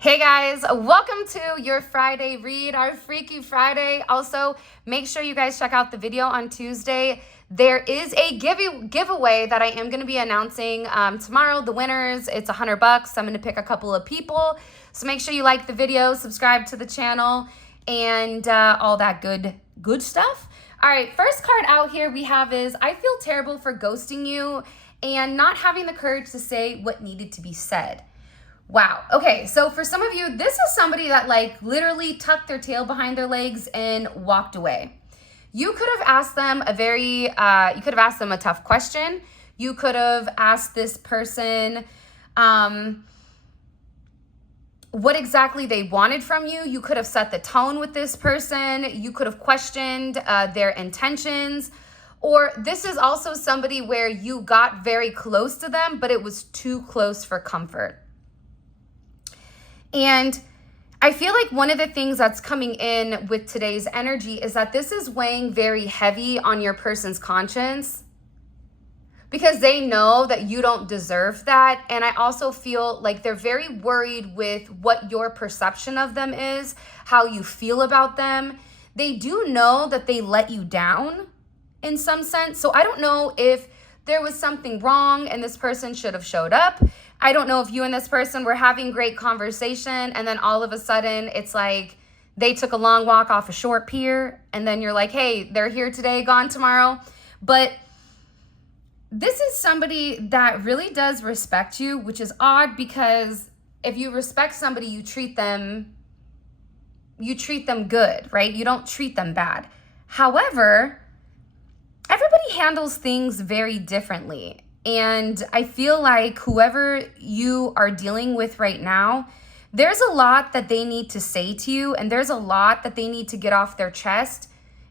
Hey guys, welcome to your Friday read, our Freaky Friday. Also, make sure you guys check out the video on Tuesday. There is a giveaway that I am going to be announcing tomorrow. The winners, it's $100. I'm going to pick a couple of people. So make sure you like the video, subscribe to the channel, and all that good stuff. All right, first card out here we have is I feel terrible for ghosting you and not having the courage to say what needed to be said. Wow. Okay, so for some of you, this is somebody that like literally tucked their tail behind their legs and walked away. You could have asked them a tough question. You could have asked this person what exactly they wanted from you. You could have set the tone with this person. You could have questioned their intentions. Or this is also somebody where you got very close to them, but it was too close for comfort. And I feel like one of the things that's coming in with today's energy is that this is weighing very heavy on your person's conscience because they know that you don't deserve that. And I also feel like they're very worried with what your perception of them is, how you feel about them. They do know that they let you down in some sense. So I don't know if there was something wrong and this person should have showed up. I don't know if you and this person were having great conversation and then all of a sudden it's like they took a long walk off a short pier and then you're like, hey, they're here today, gone tomorrow. But this is somebody that really does respect you, which is odd because if you respect somebody, you treat them good, right? You don't treat them bad. However, everybody handles things very differently. And I feel like whoever you are dealing with right now, there's a lot that they need to say to you and there's a lot that they need to get off their chest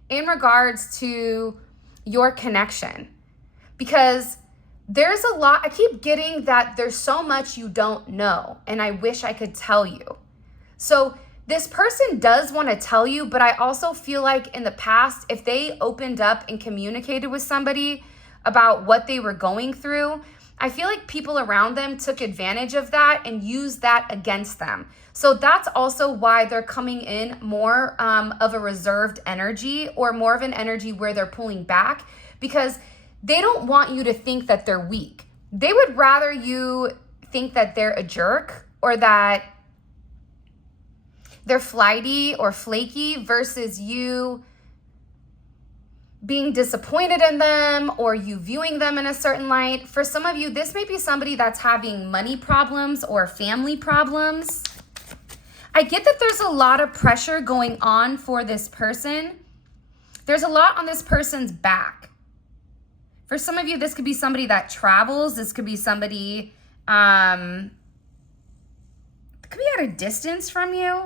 in regards to your connection. Because there's a lot, I keep getting that there's so much you don't know and I wish I could tell you. So this person does want to tell you, but I also feel like in the past, if they opened up and communicated with somebody about what they were going through, I feel like people around them took advantage of that and used that against them. So that's also why they're coming in more of a reserved energy or more of an energy where they're pulling back because they don't want you to think that they're weak. They would rather you think that they're a jerk or that they're flighty or flaky versus you being disappointed in them or you viewing them in a certain light. For some of you, this may be somebody that's having money problems or family problems. I get that there's a lot of pressure going on for this person. There's a lot on this person's back. For some of you, this could be somebody that travels. This could be somebody could be at a distance from you.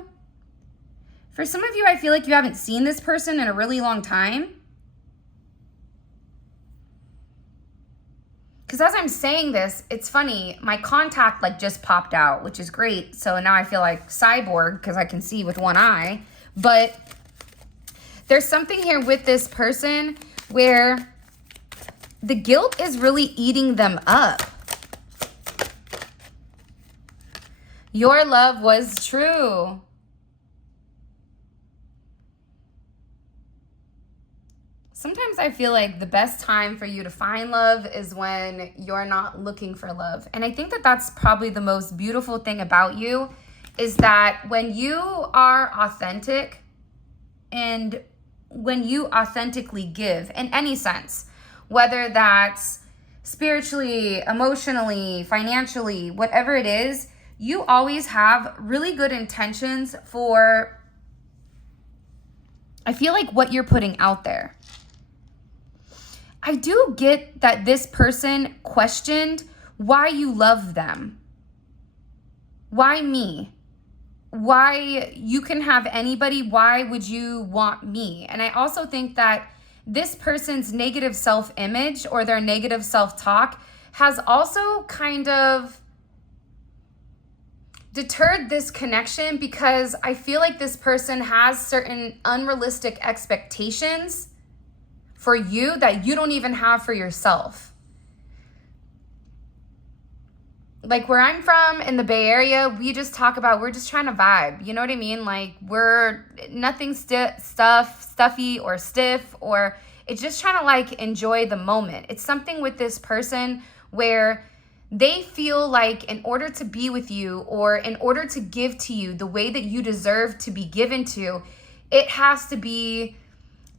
For some of you, I feel like you haven't seen this person in a really long time. Because as I'm saying this, it's funny, my contact like just popped out, which is great. So now I feel like cyborg because I can see with one eye. But there's something here with this person where the guilt is really eating them up. Your love was true. Sometimes I feel like the best time for you to find love is when you're not looking for love. And I think that that's probably the most beautiful thing about you is that when you are authentic and when you authentically give in any sense, whether that's spiritually, emotionally, financially, whatever it is, you always have really good intentions for, I feel like, what you're putting out there. I do get that this person questioned why you love them. Why me? Why you can have anybody? Why would you want me? And I also think that this person's negative self-image or their negative self-talk has also kind of deterred this connection because I feel like this person has certain unrealistic expectations for you that you don't even have for yourself. like where I'm from in the Bay Area, we just talk about, we're just trying to vibe. You know what I mean? Like we're nothing stuffy or stiff, or it's just trying to like enjoy the moment. It's something with this person where they feel like in order to be with you or in order to give to you the way that you deserve to be given to, it has to be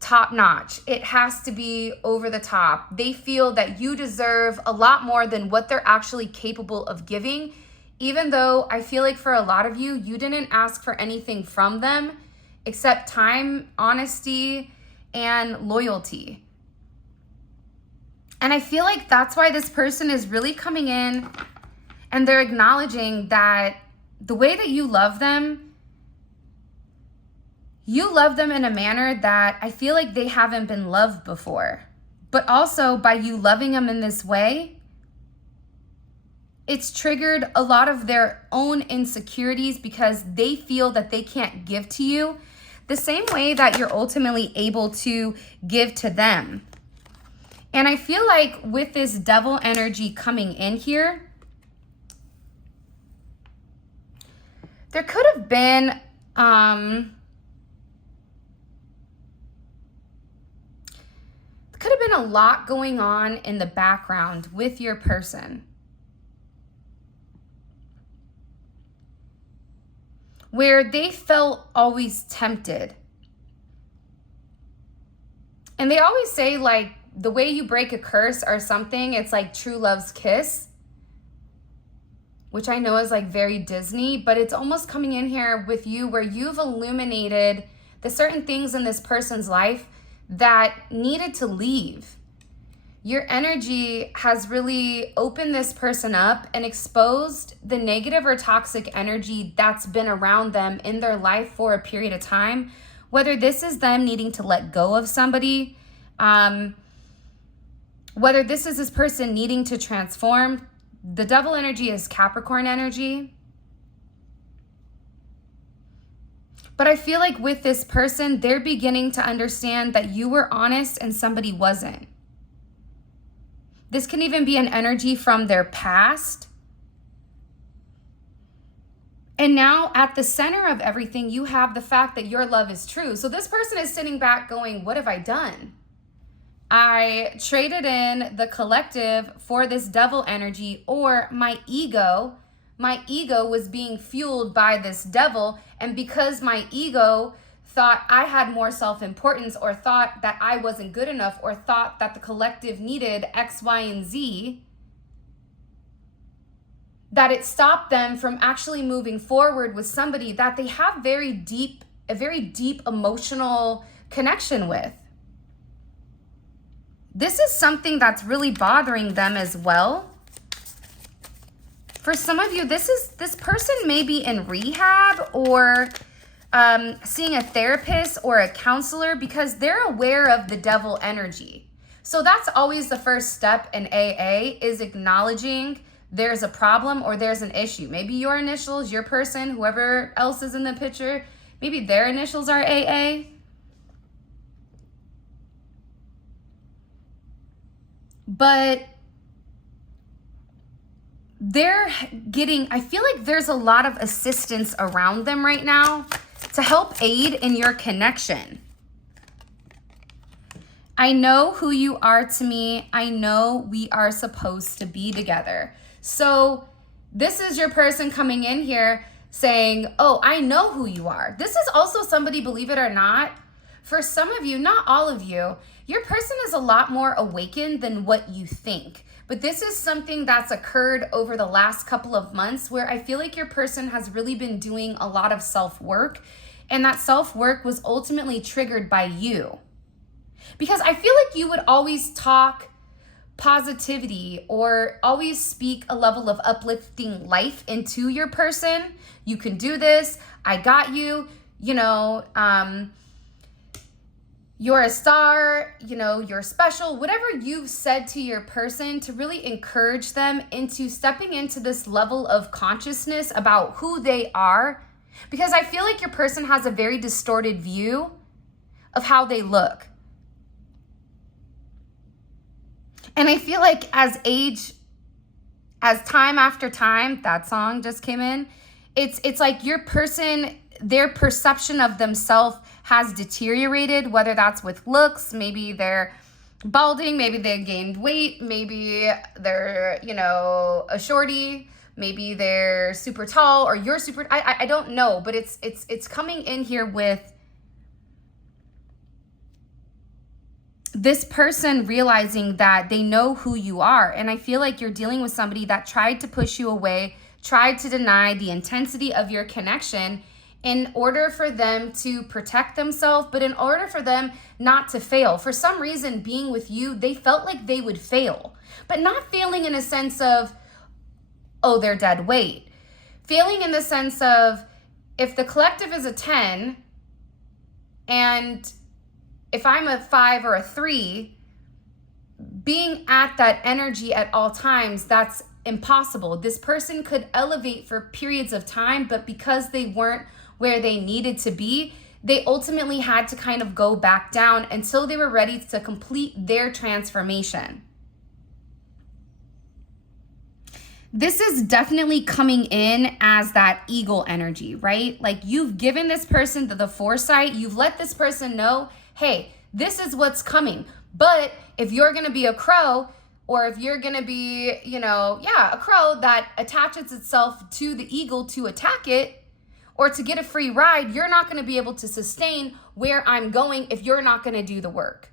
top notch. It has to be over the top. They feel that you deserve a lot more than what they're actually capable of giving, even though I feel like for a lot of you, you didn't ask for anything from them except time, honesty, and loyalty. And I feel like that's why this person is really coming in and they're acknowledging that the way that you love them in a manner that I feel like they haven't been loved before. But also by you loving them in this way, it's triggered a lot of their own insecurities because they feel that they can't give to you the same way that you're ultimately able to give to them. And I feel like with this devil energy coming in here, there could have been a lot going on in the background with your person, where they felt always tempted. And they always say like the way you break a curse or something, it's like true love's kiss, which I know is like very Disney, but it's almost coming in here with you where you've illuminated the certain things in this person's life that needed to leave. Your energy has really opened this person up and exposed the negative or toxic energy that's been around them in their life for a period of time, whether this is them needing to let go of somebody, whether this is this person needing to transform. The devil energy is Capricorn energy. But I feel like with this person, they're beginning to understand that you were honest and somebody wasn't. This can even be an energy from their past. And now at the center of everything, you have the fact that your love is true. So this person is sitting back going, what have I done? I traded in the collective for this devil energy, or my ego. My ego was being fueled by this devil. And because my ego thought I had more self-importance, or thought that I wasn't good enough, or thought that the collective needed X, Y, and Z, that it stopped them from actually moving forward with somebody that they have a very deep emotional connection with. This is something that's really bothering them as well. For some of you, this person may be in rehab or seeing a therapist or a counselor because they're aware of the devil energy. So that's always the first step in AA, is acknowledging there's a problem or there's an issue. Maybe your initials, your person, whoever else is in the picture, maybe their initials are AA. But they're getting, I feel like there's a lot of assistance around them right now to help aid in your connection. I know who you are to me. I know we are supposed to be together. So this is your person coming in here saying, oh, I know who you are. This is also somebody, believe it or not, for some of you, not all of you, your person is a lot more awakened than what you think. But this is something that's occurred over the last couple of months where I feel like your person has really been doing a lot of self-work, and that self-work was ultimately triggered by you. Because I feel like you would always talk positivity or always speak a level of uplifting life into your person. You can do this. I got you. You know, you're a star, you know, you're special, whatever you've said to your person to really encourage them into stepping into this level of consciousness about who they are. Because I feel like your person has a very distorted view of how they look. And I feel like as age as time after time, that song just came in, it's like your person, their perception of themselves has deteriorated, whether that's with looks, maybe they're balding, maybe they gained weight, maybe they're, you know, a shorty, maybe they're super tall, or you're super, I don't know, but it's coming in here with this person realizing that they know who you are. And I feel like you're dealing with somebody that tried to push you away, tried to deny the intensity of your connection in order for them to protect themselves, but in order for them not to fail. For some reason, being with you, they felt like they would fail, but not failing in a sense of, oh, they're dead weight. Failing in the sense of, if the collective is a 10 and if I'm a 5 or a 3, being at that energy at all times, that's impossible. This person could elevate for periods of time, but because they weren't where they needed to be, they ultimately had to kind of go back down until they were ready to complete their transformation. This is definitely coming in as that eagle energy, right? Like, you've given this person the foresight, you've let this person know, hey, this is what's coming. But if you're going to be a crow, or if you're going to be, you know, a crow that attaches itself to the eagle to attack it or to get a free ride, you're not going to be able to sustain where I'm going if you're not going to do the work.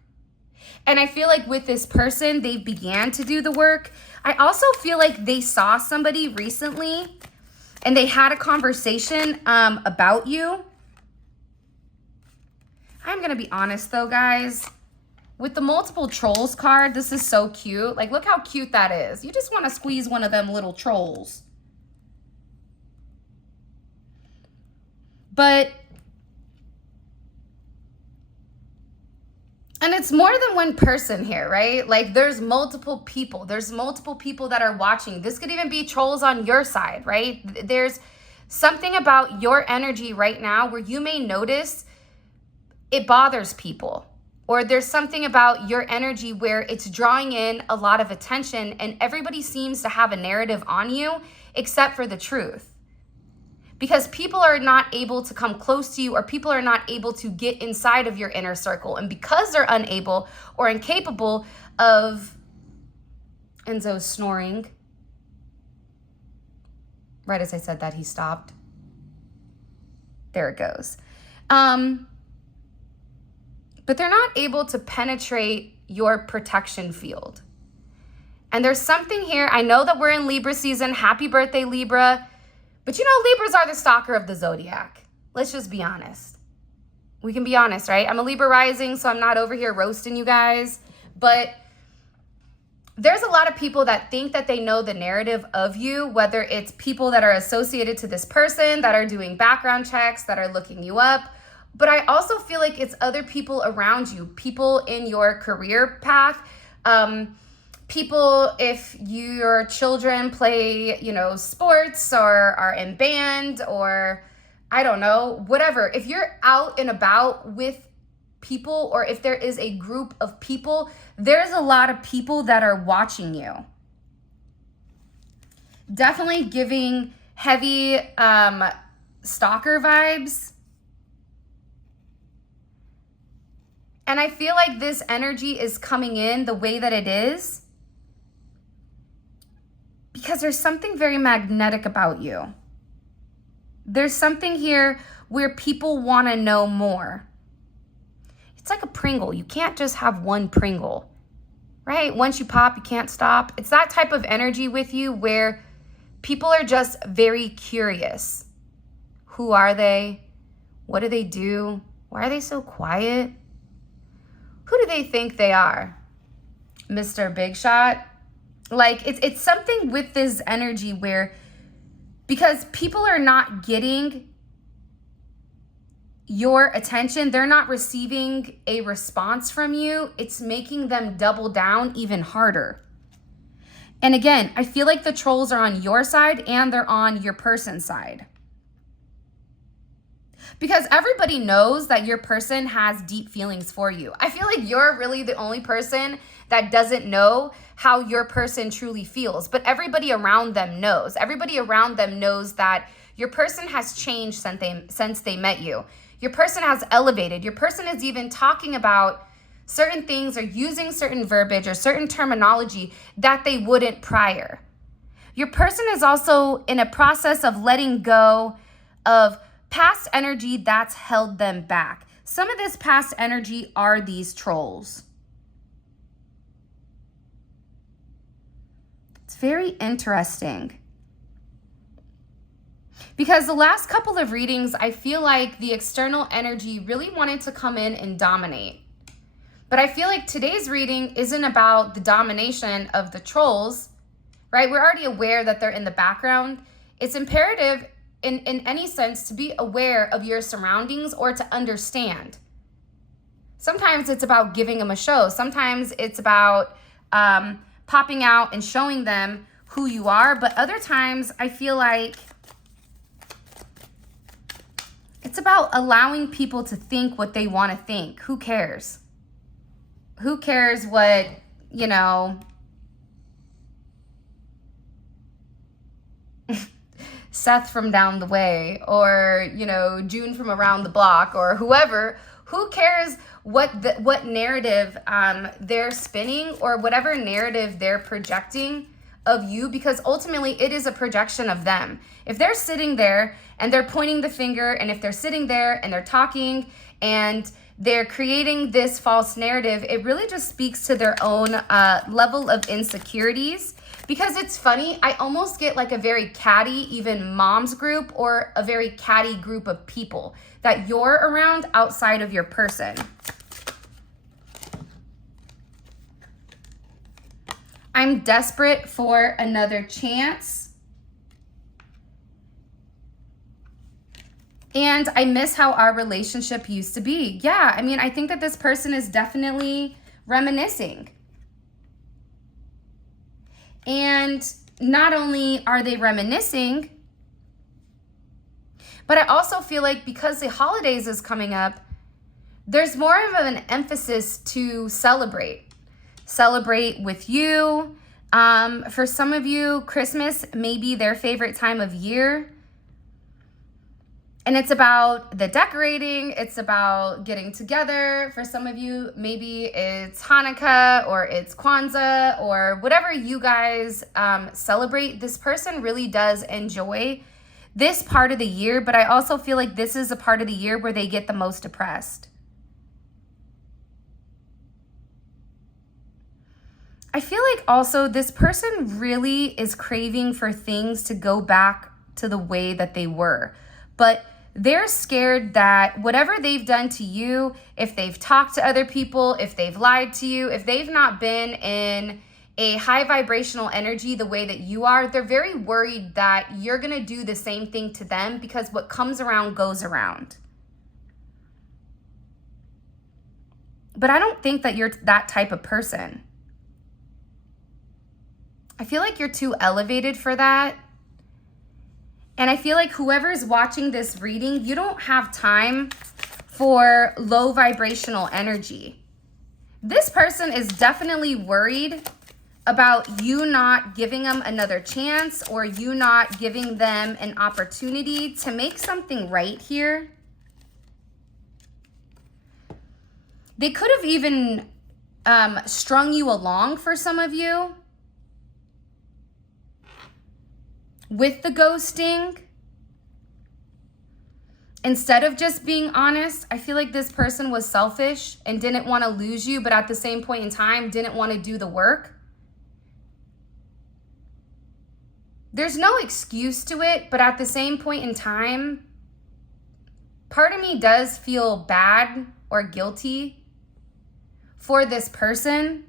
And I feel like with this person, they began to do the work. I also feel like they saw somebody recently and they had a conversation about you. I'm going to be honest though, guys. With the multiple trolls card, this is so cute. Like, look how cute that is. You just want to squeeze one of them little trolls. But, and it's more than one person here, right? Like, there's multiple people. There's multiple people that are watching. This could even be trolls on your side, right? There's something about your energy right now where you may notice it bothers people. Or there's something about your energy where it's drawing in a lot of attention and everybody seems to have a narrative on you except for the truth. Because people are not able to come close to you, or people are not able to get inside of your inner circle. And because they're unable or incapable of, Enzo's snoring. Right as I said that, he stopped. There it goes. But they're not able to penetrate your protection field. And there's something here. I know that we're in Libra season. Happy birthday, Libra. But you know, Libras are the stalker of the zodiac. Let's just be honest. We can be honest, right? I'm a Libra rising, so I'm not over here roasting you guys. But there's a lot of people that think that they know the narrative of you, whether it's people that are associated to this person, that are doing background checks, that are looking you up. But I also feel like it's other people around you, people in your career path, people if your children play, you know, sports or are in band or I don't know, whatever. If you're out and about with people, or if there is a group of people, there's a lot of people that are watching you. Definitely giving heavy stalker vibes. And I feel like this energy is coming in the way that it is because there's something very magnetic about you. There's something here where people want to know more. It's like a Pringle. You can't just have one Pringle, right? Once you pop, you can't stop. It's that type of energy with you where people are just very curious. Who are they? What do they do? Why are they so quiet? Who do they think they are? Mr. Big Shot? Like, it's something with this energy where, because people are not getting your attention, they're not receiving a response from you, it's making them double down even harder. And again, I feel like the trolls are on your side and they're on your person's side. Because everybody knows that your person has deep feelings for you. I feel like you're really the only person that doesn't know how your person truly feels, but everybody around them knows. Everybody around them knows that your person has changed since they met you. Your person has elevated. Your person is even talking about certain things or using certain verbiage or certain terminology that they wouldn't prior. Your person is also in a process of letting go of past energy that's held them back. Some of this past energy are these trolls. It's very interesting. Because the last couple of readings, I feel like the external energy really wanted to come in and dominate. But I feel like today's reading isn't about the domination of the trolls, right? We're already aware that they're in the background. It's imperative in any sense to be aware of your surroundings or to understand. Sometimes it's about giving them a show. Sometimes it's about popping out and showing them who you are. But other times I feel like it's about allowing people to think what they want to think. Who cares? Who cares what, you know, Seth from down the way, or, you know, June from around the block, or whoever. Who cares what narrative they're spinning or whatever narrative they're projecting of you, because ultimately it is a projection of them. If they're sitting there and they're pointing the finger, and if they're sitting there and they're talking and they're creating this false narrative, it really just speaks to their own level of insecurities. Because it's funny, I almost get like a very catty, even moms group, or a very catty group of people that you're around outside of your person. I'm desperate for another chance. And I miss how our relationship used to be. Yeah, I mean, I think that this person is definitely reminiscing. And not only are they reminiscing, but I also feel like because the holidays is coming up, there's more of an emphasis to celebrate. Celebrate with you. For some of you, Christmas may be their favorite time of year. And it's about the decorating. It's about getting together. For some of you, maybe it's Hanukkah or it's Kwanzaa or whatever you guys celebrate. This person really does enjoy this part of the year, but I also feel like this is a part of the year where they get the most depressed. I feel like also this person really is craving for things to go back to the way that they were. But they're scared that whatever they've done to you, if they've talked to other people, if they've lied to you, if they've not been in a high vibrational energy the way that you are, they're very worried that you're going to do the same thing to them, because what comes around goes around. But I don't think that you're that type of person. I feel like you're too elevated for that. And I feel like whoever's watching this reading, you don't have time for low vibrational energy. This person is definitely worried about you not giving them another chance, or you not giving them an opportunity to make something right here. They could have even strung you along for some of you with the ghosting. Instead of just being honest, I feel like this person was selfish and didn't want to lose you, but at the same point in time, didn't want to do the work. There's no excuse to it, but at the same point in time, part of me does feel bad or guilty for this person,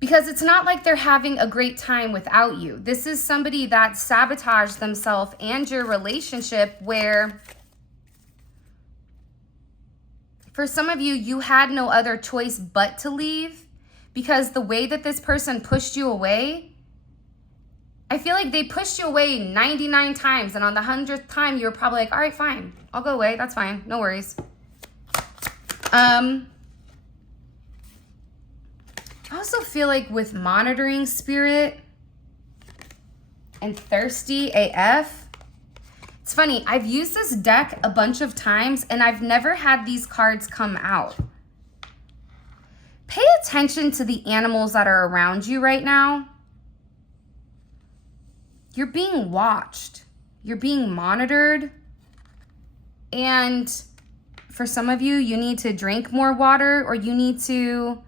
because it's not like they're having a great time without you. This is somebody that sabotaged themselves and your relationship, where for some of you, you had no other choice but to leave, because the way that this person pushed you away, I feel like they pushed you away 99 times. And on the 100th time, you were probably like, all right, fine. I'll go away. That's fine. No worries. I also feel like with monitoring spirit and thirsty AF, it's funny, I've used this deck a bunch of times and I've never had these cards come out. Pay attention to the animals that are around you right now. You're being watched. You're being monitored. And for some of you, you need to drink more water, or you need to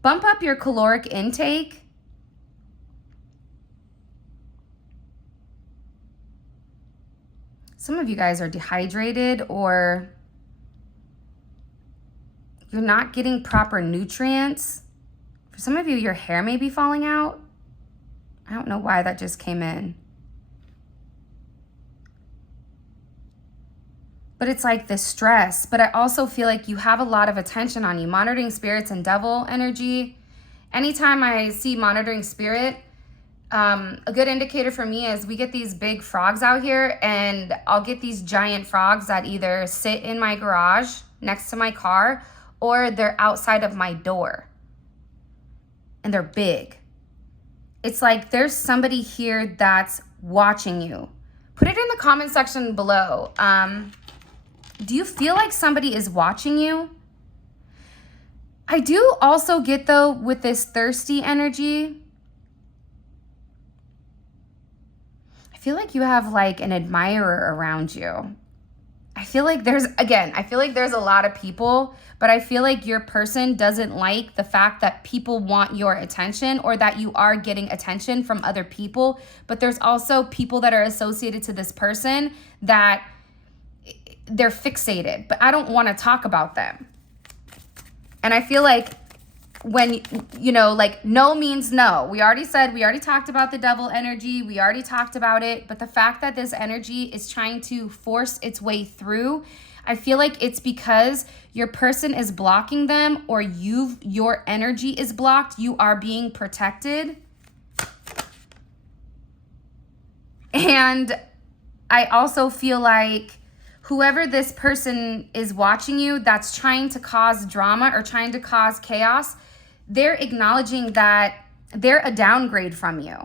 bump up your caloric intake. Some of you guys are dehydrated, or you're not getting proper nutrients. For some of you, your hair may be falling out. I don't know why that just came in. But it's like this stress. But I also feel like you have a lot of attention on you. Monitoring spirits and devil energy. Anytime I see monitoring spirit, a good indicator for me is we get these big frogs out here, and I'll get these giant frogs that either sit in my garage next to my car, or they're outside of my door. And they're big. It's like there's somebody here that's watching you. Put it in the comment section below. Do you feel like somebody is watching you? I do also get, though, with this thirsty energy, I feel like you have like an admirer around you. I feel like there's a lot of people, but I feel like your person doesn't like the fact that people want your attention, or that you are getting attention from other people. But there's also people that are associated to this person that they're fixated, but I don't want to talk about them. And I feel like when, you know, like no means no. We already talked about the devil energy. We already talked about it. But the fact that this energy is trying to force its way through, I feel like it's because your person is blocking them, or your energy is blocked. You are being protected. And I also feel like whoever this person is watching you that's trying to cause drama or trying to cause chaos, they're acknowledging that they're a downgrade from you.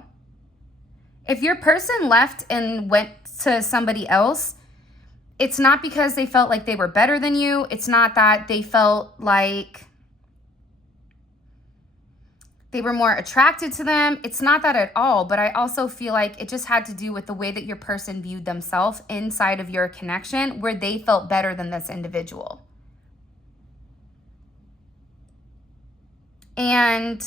If your person left and went to somebody else, it's not because they felt like they were better than you. It's not that they felt like they were more attracted to them. It's not that at all. But I also feel like it just had to do with the way that your person viewed themselves inside of your connection, where they felt better than this individual. And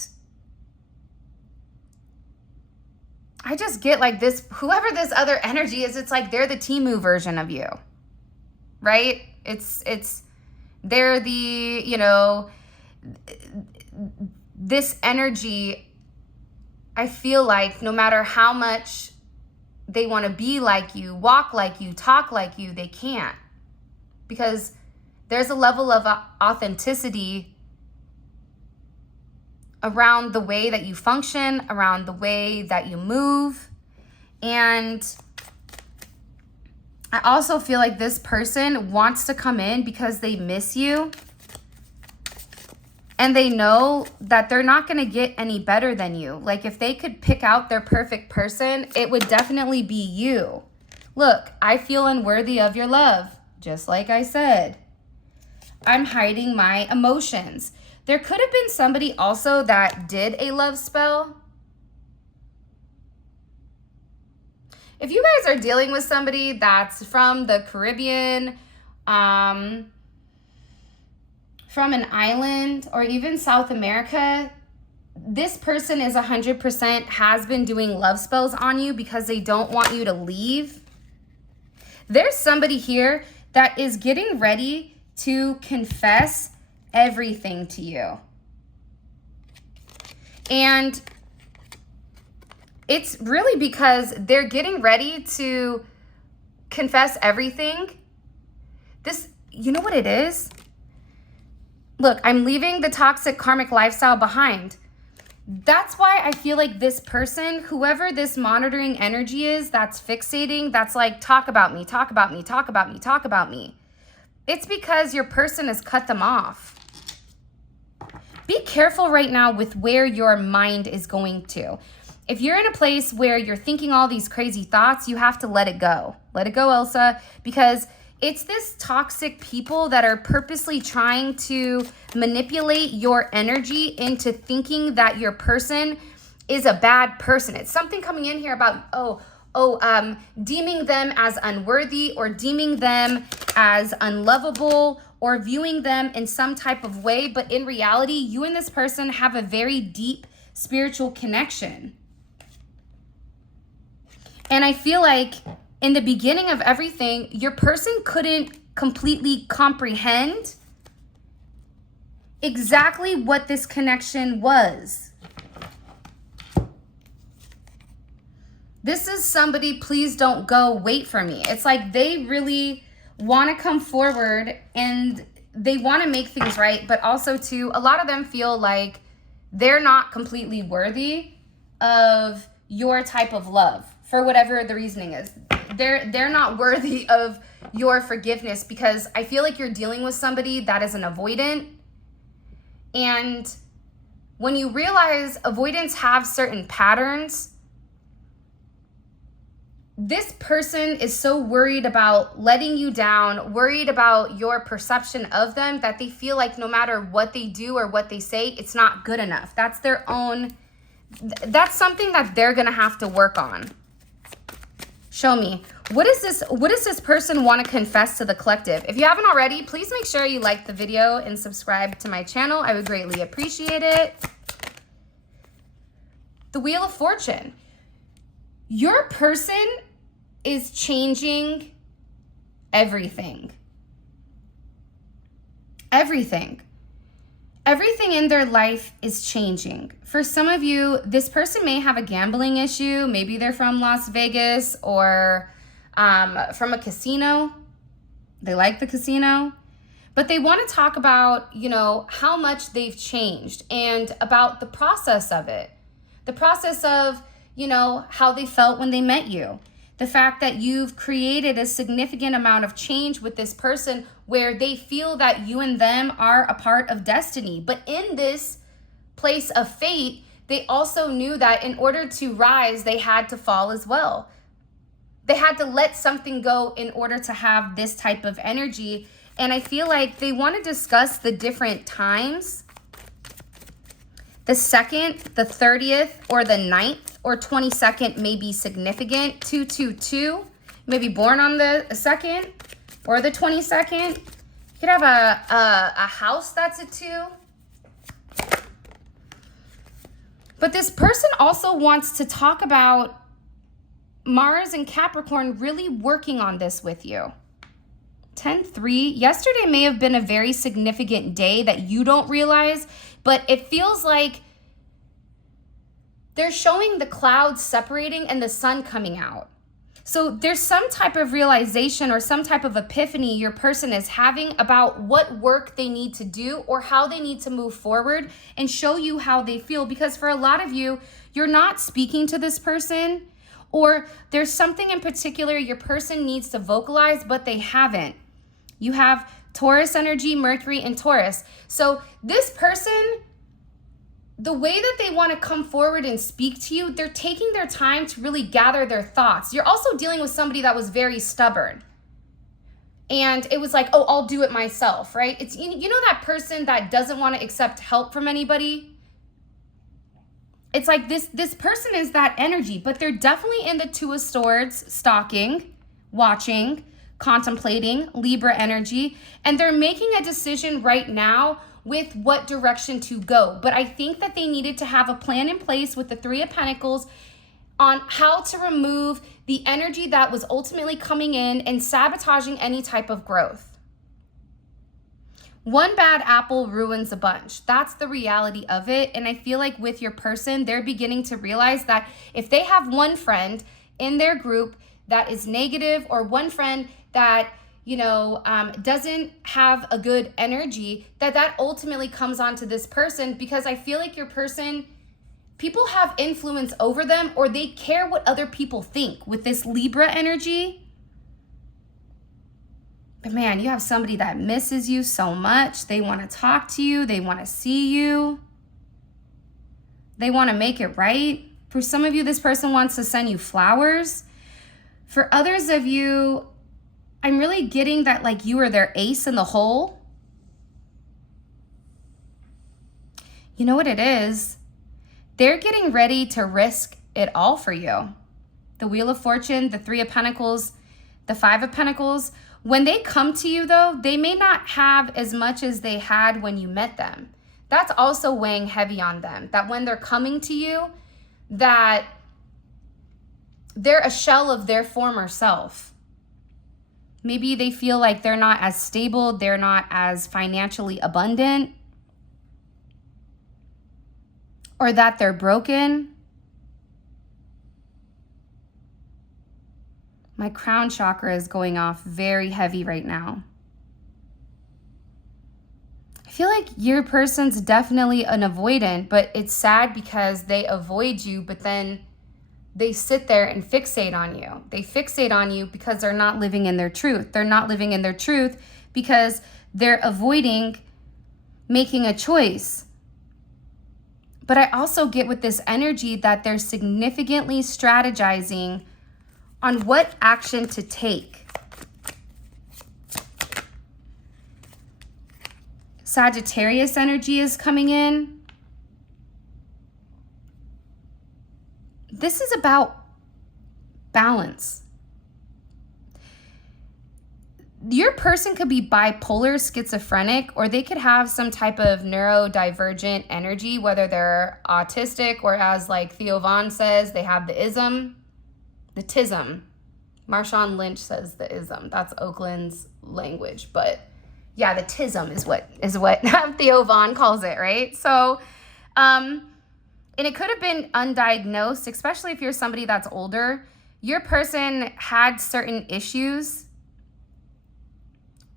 I just get like this, whoever this other energy is, it's like they're the Temu version of you, right? They're the, you know, this energy, I feel like no matter how much they want to be like you, walk like you, talk like you, they can't. Because there's a level of authenticity around the way that you function, around the way that you move. And I also feel like this person wants to come in because they miss you. And they know that they're not going to get any better than you. Like if they could pick out their perfect person, it would definitely be you. Look, I feel unworthy of your love. Just like I said, I'm hiding my emotions. There could have been somebody also that did a love spell. If you guys are dealing with somebody that's from the Caribbean, from an island, or even South America, this person is 100% has been doing love spells on you because they don't want you to leave. There's somebody here that is getting ready to confess everything to you. And it's really because they're getting ready to confess everything. This, you know what it is? Look, I'm leaving the toxic karmic lifestyle behind. That's why I feel like this person, whoever this monitoring energy is, that's fixating, that's like, talk about me, talk about me, talk about me, talk about me. It's because your person has cut them off. be careful right now with where your mind is going to. If you're in a place where you're thinking all these crazy thoughts, you have to let it go. Let it go, Elsa, because it's this toxic people that are purposely trying to manipulate your energy into thinking that your person is a bad person. It's something coming in here about, deeming them as unworthy or deeming them as unlovable or viewing them in some type of way. But in reality, you and this person have a very deep spiritual connection. And I feel like in the beginning of everything, your person couldn't completely comprehend exactly what this connection was. This is somebody, please don't go, wait for me. It's like they really want to come forward and they want to make things right, but also too, a lot of them feel like they're not completely worthy of your type of love for whatever the reasoning is. They're not worthy of your forgiveness because I feel like you're dealing with somebody that is an avoidant. And when you realize avoidants have certain patterns, this person is so worried about letting you down, worried about your perception of them, that they feel like no matter what they do or what they say, it's not good enough. That's their own, that's something that they're gonna have to work on. Show me, what does this person want to confess to the collective? If you haven't already, please make sure you like the video and subscribe to my channel. I would greatly appreciate it. The Wheel of Fortune. Your person is changing everything. Everything. Everything in their life is changing. For some of you, this person may have a gambling issue. Maybe they're from Las Vegas or from a casino. They like the casino. But they want to talk about, how much they've changed and about the process of it. The process of, how they felt when they met you. The fact that you've created a significant amount of change with this person where they feel that you and them are a part of destiny. But in this place of fate, they also knew that in order to rise, they had to fall as well. They had to let something go in order to have this type of energy. And I feel like they want to discuss the different times. The 2nd, the 30th, or the 9th, or 22nd may be significant. 222, maybe born on the 2nd or the 22nd. You could have a house that's a 2. But this person also wants to talk about Mars and Capricorn really working on this with you. 10-3, yesterday may have been a very significant day that you don't realize, but it feels like they're showing the clouds separating and the sun coming out. So there's some type of realization or some type of epiphany your person is having about what work they need to do or how they need to move forward and show you how they feel. Because for a lot of you, you're not speaking to this person, or there's something in particular your person needs to vocalize, but they haven't. You have Taurus energy, Mercury, and Taurus. So this person, the way that they want to come forward and speak to you, they're taking their time to really gather their thoughts. You're also dealing with somebody that was very stubborn. And it was like, oh, I'll do it myself, right? It's, you know that person that doesn't want to accept help from anybody? It's like this person is that energy, but they're definitely in the 2 of Swords, stalking, watching, contemplating, Libra energy, and they're making a decision right now with what direction to go. But I think that they needed to have a plan in place with the 3 of Pentacles on how to remove the energy that was ultimately coming in and sabotaging any type of growth. One bad apple ruins a bunch. That's the reality of it. And I feel like with your person, they're beginning to realize that if they have one friend in their group that is negative, or one friend that doesn't have a good energy, that ultimately comes onto this person, because I feel like your person, people have influence over them, or they care what other people think with this Libra energy. But man, you have somebody that misses you so much. They want to talk to you. They want to see you. They want to make it right. For some of you, this person wants to send you flowers. For others of you, I'm really getting that like you are their ace in the hole. You know what it is? They're getting ready to risk it all for you. The Wheel of Fortune, the Three of Pentacles, the Five of Pentacles. When they come to you though, they may not have as much as they had when you met them. That's also weighing heavy on them. That when they're coming to you, that they're a shell of their former self. Maybe they feel like they're not as stable, they're not as financially abundant, or that they're broken. My crown chakra is going off very heavy right now. I feel like your person's definitely an avoidant, but it's sad because they avoid you, but then they sit there and fixate on you. They fixate on you because they're not living in their truth. They're not living in their truth because they're avoiding making a choice. But I also get with this energy that they're significantly strategizing on what action to take. Sagittarius energy is coming in. This is about balance. Your person could be bipolar, schizophrenic, or they could have some type of neurodivergent energy, whether they're autistic or, as like Theo Vaughn says, they have the ism, the tism. Marshawn Lynch says the ism. That's Oakland's language, but yeah, the tism is what Theo Vaughn calls it, right? So, and it could have been undiagnosed, especially if you're somebody that's older. Your person had certain issues,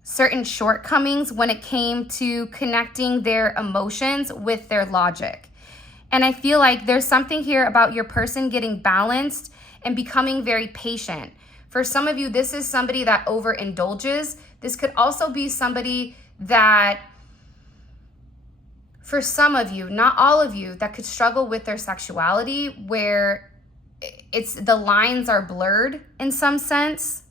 certain shortcomings when it came to connecting their emotions with their logic. And I feel like there's something here about your person getting balanced and becoming very patient. For some of you, this is somebody that overindulges. This could also be somebody that, for some of you, not all of you, that could struggle with their sexuality, where the lines are blurred in some sense.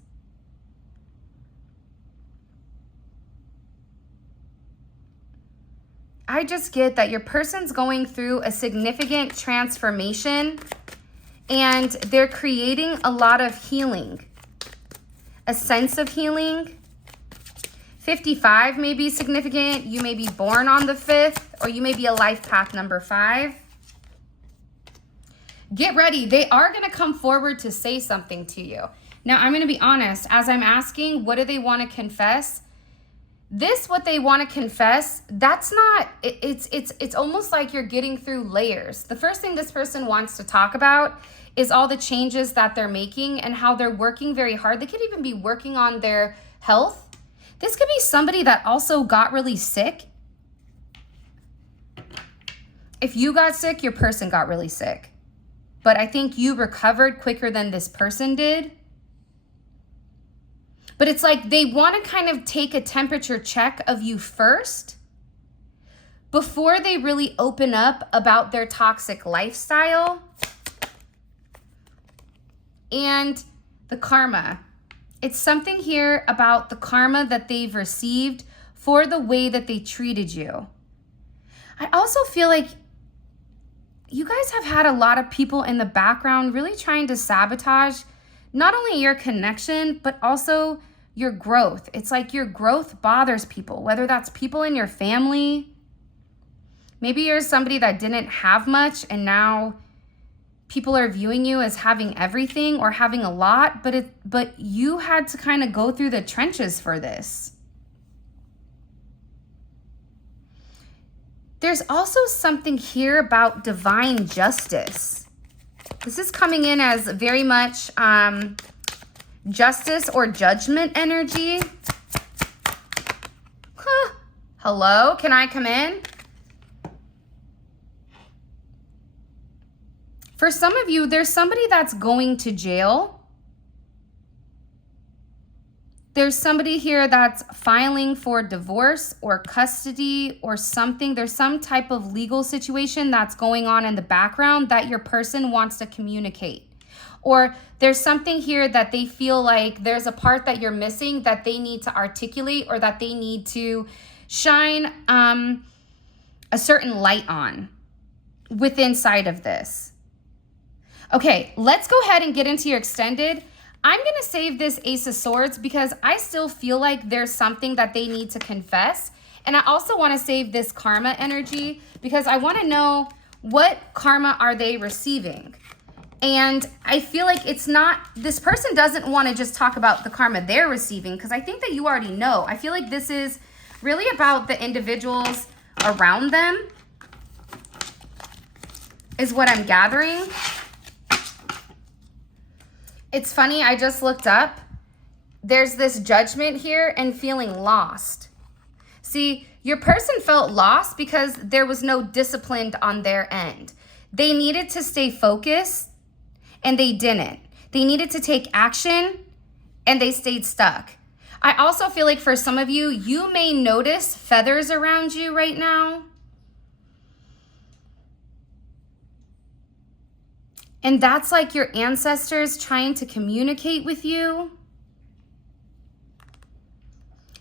I just get that your person's going through a significant transformation and they're creating a lot of healing, a sense of healing. 55 may be significant. You may be born on the 5th, or you may be a life path number 5. Get ready. They are going to come forward to say something to you. Now, I'm going to be honest. As I'm asking, what do they want to confess? What they want to confess, that's not, it's almost like you're getting through layers. The first thing this person wants to talk about is all the changes that they're making and how they're working very hard. They could even be working on their health. This could be somebody that also got really sick. If you got sick, your person got really sick. But I think you recovered quicker than this person did. But it's like they want to kind of take a temperature check of you first before they really open up about their toxic lifestyle. And the karma. It's something here about the karma that they've received for the way that they treated you. I also feel like you guys have had a lot of people in the background really trying to sabotage not only your connection, but also your growth. It's like your growth bothers people, whether that's people in your family. Maybe you're somebody that didn't have much and now people are viewing you as having everything or having a lot, but you had to kind of go through the trenches for this. There's also something here about divine justice. This is coming in as very much justice or judgment energy. Huh. Hello, can I come in? For some of you, there's somebody that's going to jail. There's somebody here that's filing for divorce or custody or something. There's some type of legal situation that's going on in the background that your person wants to communicate. Or there's something here that they feel like there's a part that you're missing that they need to articulate or that they need to shine a certain light on within side of this. Okay, let's go ahead and get into your extended. I'm going to save this Ace of Swords because I still feel like there's something that they need to confess. And I also want to save this karma energy because I want to know what karma are they receiving. And I feel like it's not, this person doesn't want to just talk about the karma they're receiving because I think that you already know. I feel like this is really about the individuals around them is what I'm gathering. It's funny, I just looked up. There's this judgment here and feeling lost. See, your person felt lost because there was no discipline on their end. They needed to stay focused and they didn't. They needed to take action and they stayed stuck. I also feel like for some of you, you may notice feathers around you right now. And that's like your ancestors trying to communicate with you.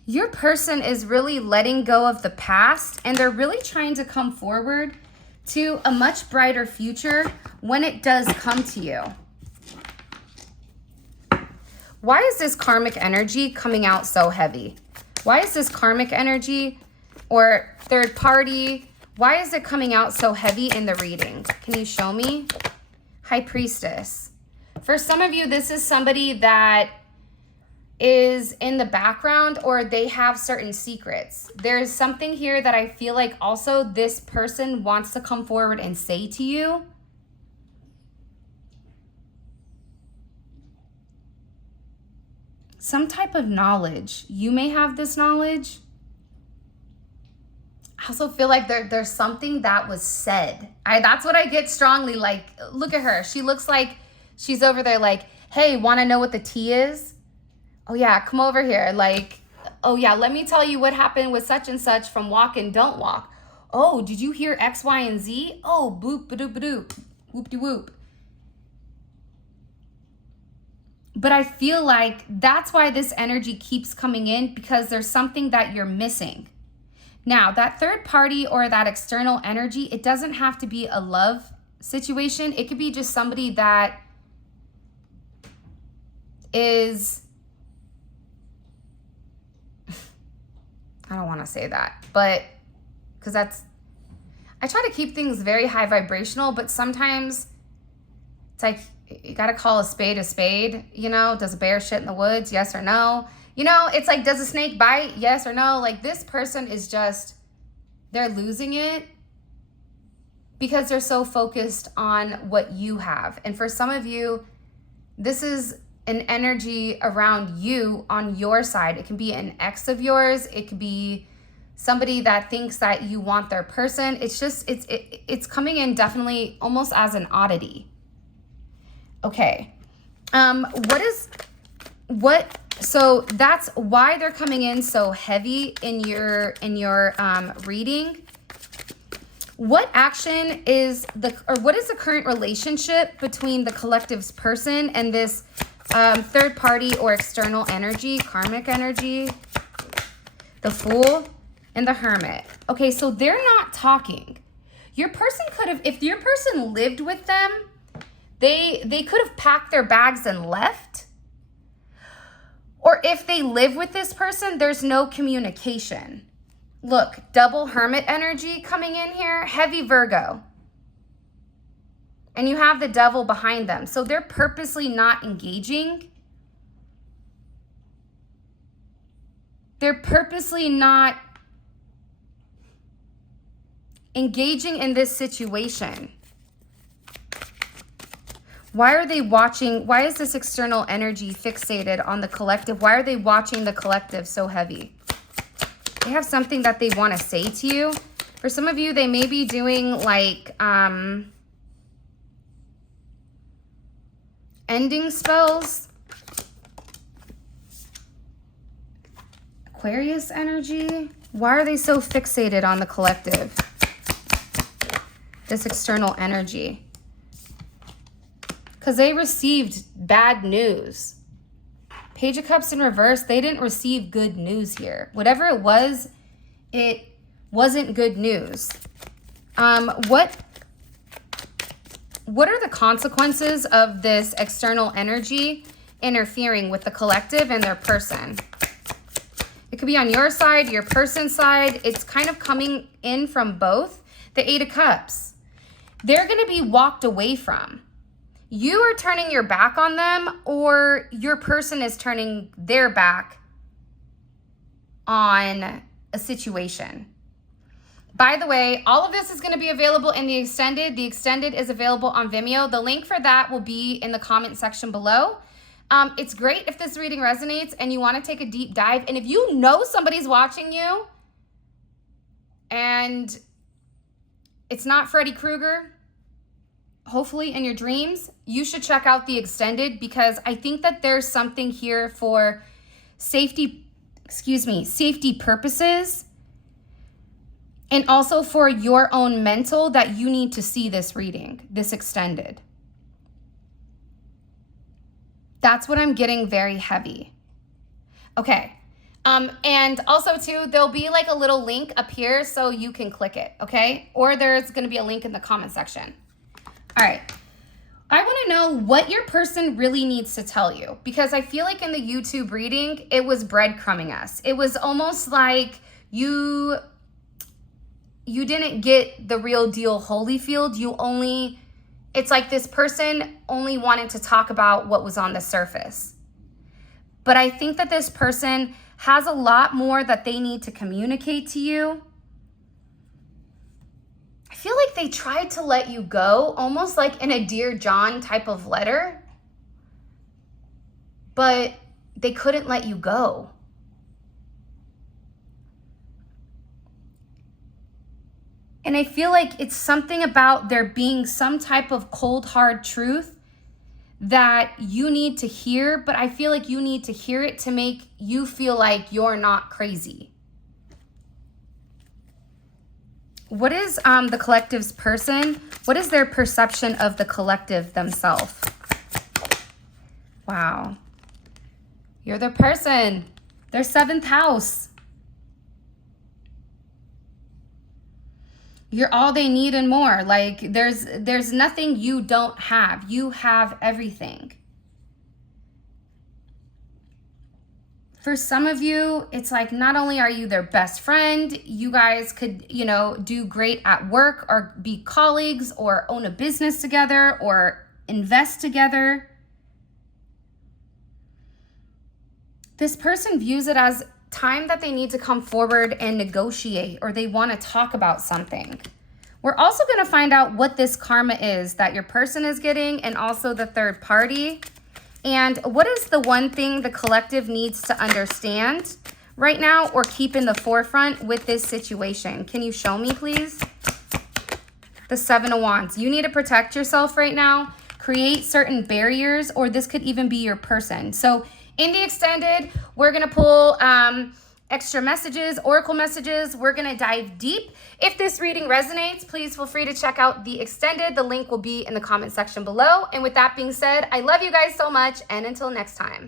Your person is really letting go of the past and they're really trying to come forward to a much brighter future when it does come to you. Why is this karmic energy coming out so heavy? Why is this karmic energy or third party, why is it coming out so heavy in the reading? Can you show me? High Priestess. For some of you, this is somebody that is in the background or they have certain secrets. There's something here that I feel like also this person wants to come forward and say to you. Some type of knowledge. You may have this knowledge. I also feel like there's something that was said. That's what I get strongly. Like, look at her. She looks like she's over there like, hey, want to know what the tea is? Oh, yeah, come over here. Like, oh, yeah, let me tell you what happened with such and such from Walk and Don't Walk. Oh, did you hear X, Y, and Z? Oh, boop, ba-doop, ba-doop, whoop-de-whoop. But I feel like that's why this energy keeps coming in because there's something that you're missing. Now, that third party or that external energy, it doesn't have to be a love situation. It could be just somebody that is, I don't want to say that, but because I try to keep things very high vibrational, but sometimes it's like, you got to call a spade, you know? Does a bear shit in the woods? Yes or no? You know, it's like, does a snake bite? Yes or no? Like, this person is just, they're losing it because they're so focused on what you have. And for some of you, this is an energy around you on your side. It can be an ex of yours. It could be somebody that thinks that you want their person. It's just, it's coming in definitely almost as an oddity. Okay. So that's why they're coming in so heavy in your reading. What action is what is the current relationship between the collective's person and this third party or external energy, karmic energy, the Fool and the Hermit? Okay, so they're not talking. Your person could have, if your person lived with them, they could have packed their bags and left. Or if they live with this person, there's no communication. Look, double Hermit energy coming in here, heavy Virgo. And you have the Devil behind them. So they're purposely not engaging. They're purposely not engaging in this situation. Why are they watching? Why is this external energy fixated on the collective? Why are they watching the collective so heavy? They have something that they want to say to you. For some of you, they may be doing like ending spells. Aquarius energy. Why are they so fixated on the collective? This external energy. Because they received bad news. Page of Cups in reverse, they didn't receive good news here. Whatever it wasn't good news. What are the consequences of this external energy interfering with the collective and their person? It could be on your side, your person's side. It's kind of coming in from both. The Eight of Cups. They're going to be walked away from. You are turning your back on them, or your person is turning their back on a situation. By the way, all of this is going to be available in the extended. The extended is available on Vimeo. The link for that will be in the comment section below. It's great if this reading resonates and you want to take a deep dive. And if you know somebody's watching you and it's not Freddy Krueger, hopefully in your dreams, you should check out the extended, because I think that there's something here for safety purposes, and also for your own mental, that you need to see this reading, this extended. That's what I'm getting very heavy. Okay. And also too, there'll be like a little link up here so you can click it, okay? Or there's going to be a link in the comment section. All right. I want to know what your person really needs to tell you, because I feel like in the YouTube reading, it was breadcrumbing us. It was almost like you didn't get the real deal Holyfield. It's like this person only wanted to talk about what was on the surface. But I think that this person has a lot more that they need to communicate to you. I feel like they tried to let you go, almost like in a Dear John type of letter, but they couldn't let you go. And I feel like it's something about there being some type of cold, hard truth that you need to hear, but I feel like you need to hear it to make you feel like you're not crazy. What is the collective's person? What is their perception of the collective themselves? Wow. You're their person. Their 7th house. You're all they need and more. Like there's nothing you don't have. You have everything. For some of you, it's like not only are you their best friend, you guys could, do great at work or be colleagues or own a business together or invest together. This person views it as time that they need to come forward and negotiate, or they want to talk about something. We're also going to find out what this karma is that your person is getting, and also the third party. And what is the one thing the collective needs to understand right now or keep in the forefront with this situation? Can you show me, please? The 7 of Wands. You need to protect yourself right now, create certain barriers, or this could even be your person. So in the extended, we're going to pull extra messages, oracle messages. We're going to dive deep. If this reading resonates, please feel free to check out the extended. The link will be in the comment section below. And with that being said, I love you guys so much. And until next time.